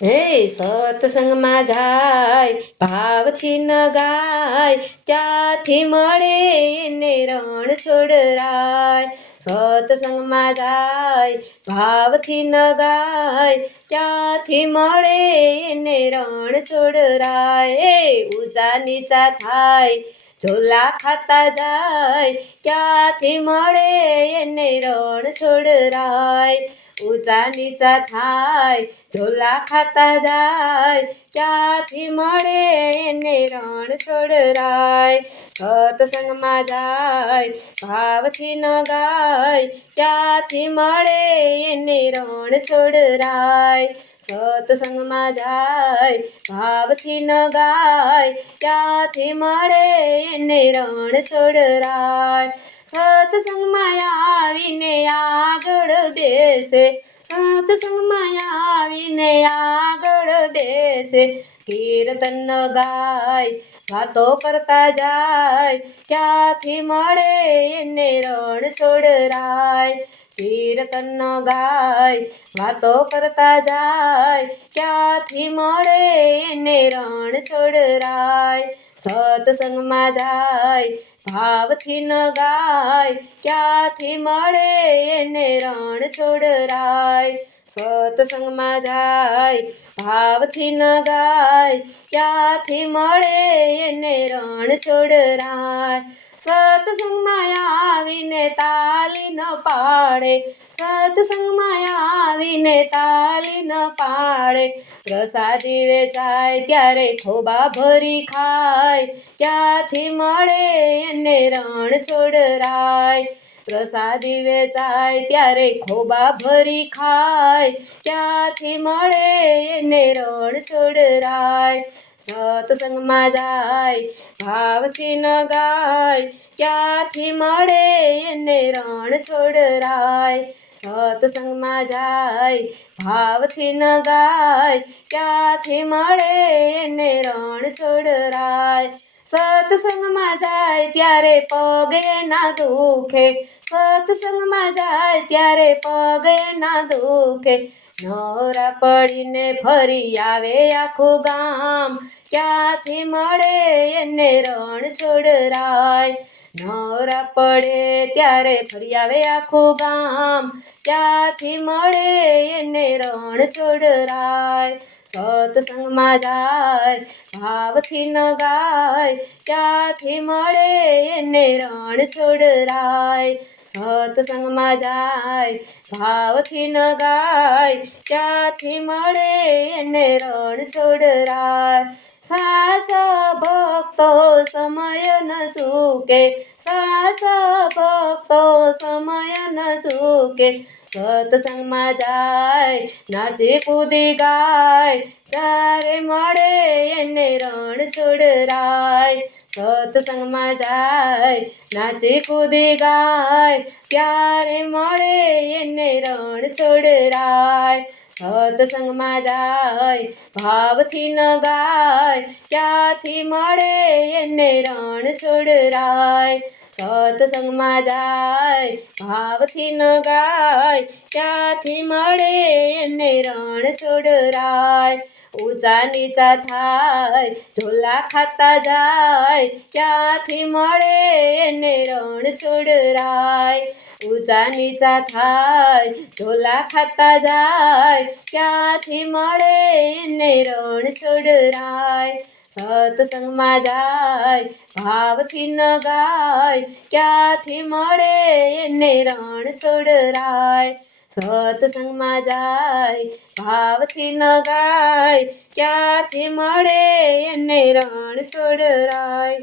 હે સત્સંગમાં જાય ભાવથી ન ગાય ક્યાંથી મળે એને રણ છોડરાય. સત્સંગમાં જાય ભાવથી ન ગાય ક્યાંથી મળે એને રણ છોડરાય. ઊંચા નીચા થાય ઝોલા ખાતા જાય ક્યાંથી મળે એને રણ છોડરાય. ઊંચા નીચા થાય ઝોલા ખાતા જાય ક્યાંથી મળે એને રણ છોડરાય. સત્સંગમાં જાય ભાવથી ન ગાય ક્યાંથી મળે એને રણ છોડરાય. સત્સંગમાં જાય ભાવથી ન ગાય ક્યાંથી મળે એને રણ છોડરાય. સત્સંગમાં આવીને આગળ બેસે સત્સંગમાં આવીને આગળ બેસે. કીર્તન ગાય વાતો કરતા જાય ક્યાંથી મળે એને રણ છોડરાય. કીર્તન ગાય વાતો કરતા જાય ક્યાંથી મળે એને રણ છોડરાય. સત્સંગમાં જાય ભાવથી ન ગાય ક્યાંથી મળે એને રણ છોડરાય. સત્સંગમાં જાય ભાવથી ન ગાય ક્યાંથી મળે એને રણ છોડરાય. સત્સંગમાં આવીને તાલી ન પાડે સત્સંગમાં આવીને તાલી ન પાડે. પ્રસાદી વેચાય ત્યારે ખોબા ભરી ખાય ક્યાંથી મળે એને રણ છોડરાય. પ્રસાદી વેચાય ત્યારે ખોબા ભરી ખાય ક્યાંથી મળે એને રણ છોડરાય. સત્સંગમાં જાય ભાવથી ન ગાય ક્યાંથી મળે એને રણ છોડરાય. સત્સંગમાં જાય ભાવથી ન ગાય ક્યાંથી મળે એને રણ છોડરાય. સત્સંગમાં જાય ત્યારે પગે ના દુખે સત્સંગમાં જાય ત્યારે પગે ના દુખે. નવરા પડીને ફરી આવે આખું ગામ ક્યાંથી મળે એને રણ છોડરાય. નવરા પડે ત્યારે ફરી આવે આખું ગામ ક્યાંથી મળે એને રણ છોડરાય. સત્સંગમાં જાય ભાવથી ન ગાય ક્યાંથી મળે એને રણ છોડરાય. સત્સંગમાં જાય ભાવથી ન ગાય ક્યાંથી મળે એને રણ છોડરાય. સાચા ભક્તો સમય ન ચૂકે સાચા ભક્તો સમય ન ચૂકે. સત્સંગમાં જાય નાચી કૂદી ગાય ત્યારે મળે એને રણ છોડરાય. સત્સંગમાં જાય નાચી કૂદી ગાય ત્યારે મળે એને રણ છોડરાય. સત્સંગમાં જાય ભાવથી ન ગાય ક્યાંથી મળે એને રણ છોડરાય. સત્સંગમાં જાય ભાવથી ન ગાય ક્યાંથી મળે એને રણ છોડરાય. ઊંચા નીચા થાય ઝોલા ખાતા જાય ક્યાંથી મળે એને રણ છોડરાય. ઊંચા નીચા થાય ઝોલા ખાતા જાય ક્યાંથી મળે એને રણ છોડરાય. સત્સંગમાં જાય ભાવથી ન ગાય ક્યાંથી મળે એને રણ છોડરાય. સત્સંગમાં જાય ભાવથી ન ગાય ક્યાંથી મળે એને રણ છોડરાય.